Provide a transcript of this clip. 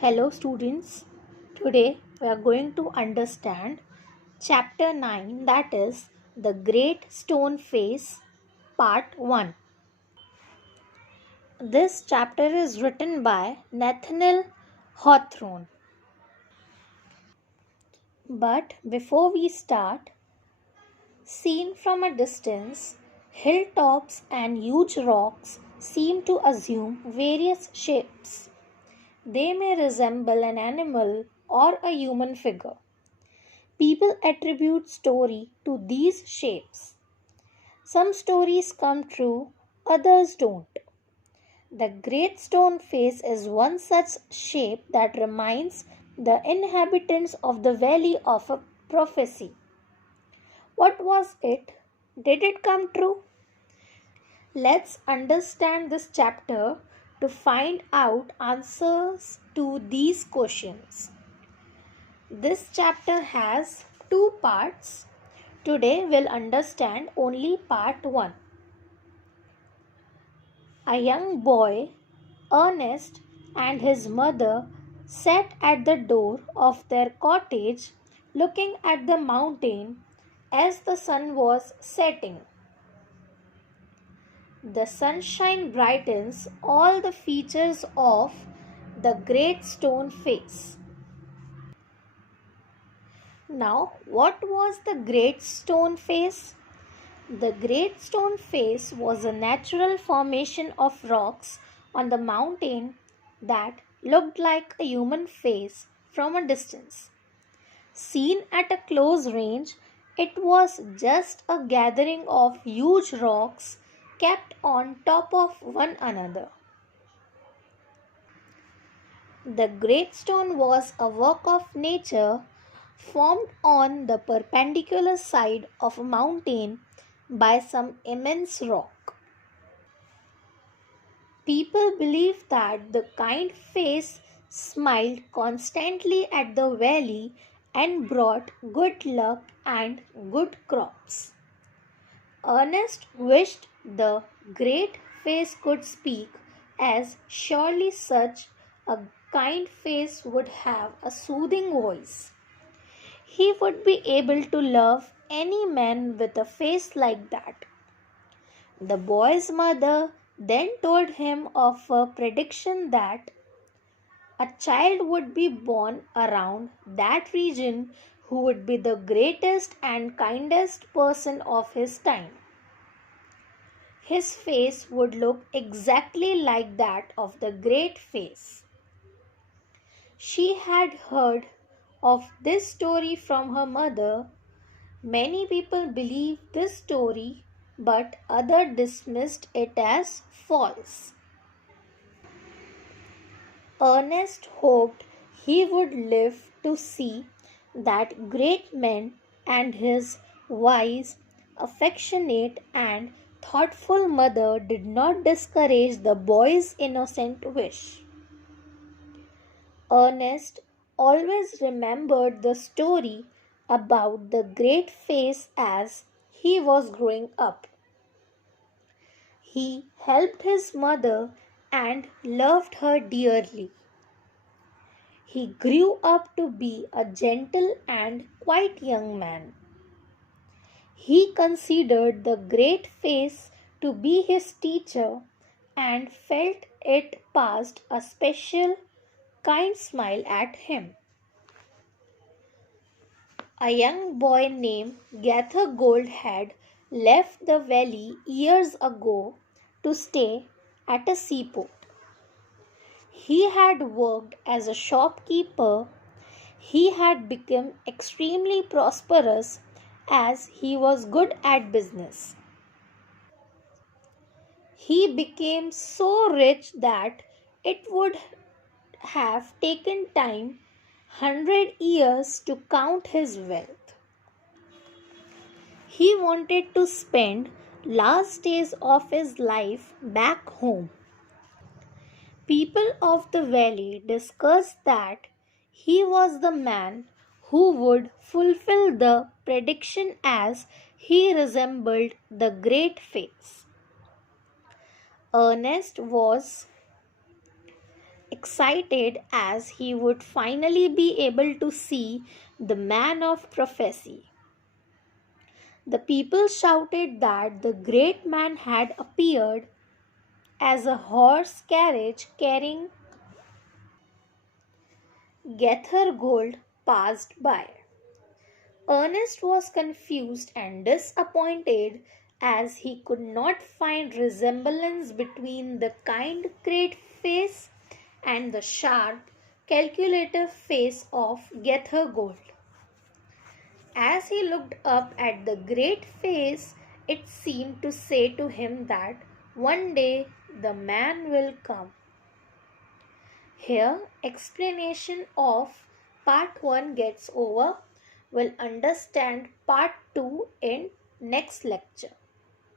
Hello students, today we are going to understand chapter 9, that is the Great Stone Face Part 1. This chapter is written by Nathaniel Hawthorne. But before we start, seen from a distance, hilltops and huge rocks seem to assume various shapes. They may resemble an animal or a human figure. People attribute story to these shapes. Some stories come true, others don't. The Great Stone Face is one such shape that reminds the inhabitants of the valley of a prophecy. What was it? Did it come true? Let's understand this chapter to find out answers to these questions. This chapter has two parts. Today we'll understand only part 1. A young boy, Ernest, and his mother sat at the door of their cottage looking at the mountain as the sun was setting. The sunshine brightens all the features of the Great Stone Face. Now, what was the Great Stone Face? The Great Stone Face was a natural formation of rocks on the mountain that looked like a human face from a distance. Seen at a close range, it was just a gathering of huge rocks kept on top of one another. The Great Stone was a work of nature formed on the perpendicular side of a mountain by some immense rock. People believed that the kind face smiled constantly at the valley and brought good luck and good crops. Ernest wished the great face could speak, as surely such a kind face would have a soothing voice. He would be able to love any man with a face like that. The boy's mother then told him of a prediction that a child would be born around that region who would be the greatest and kindest person of his time. His face would look exactly like that of the great face. She had heard of this story from her mother. Many people believed this story, but others dismissed it as false. Ernest hoped he would live to see that great man, and his wise, affectionate, and thoughtful mother did not discourage the boy's innocent wish. Ernest always remembered the story about the great face as he was growing up. He helped his mother and loved her dearly. He grew up to be a gentle and quiet young man. He considered the great face to be his teacher and felt it passed a special, kind smile at him. A young boy named Gathergold had left the valley years ago to stay at a seaport. He had worked as a shopkeeper. He had become extremely prosperous as he was good at business. He became so rich that it would have taken time 100 years to count his wealth. He wanted to spend last days of his life back home. People of the valley discussed that he was the man who would fulfill the prediction as he resembled the great face. Ernest was excited as he would finally be able to see the man of prophecy. The people shouted that the great man had appeared as a horse carriage carrying Gether gold passed by. Ernest was confused and disappointed as he could not find resemblance between the kind great face and the sharp, calculative face of Gether gold. As he looked up at the great face, it seemed to say to him that one day the man will come. Here, explanation of part 1 gets over. We'll understand part 2 in next lecture.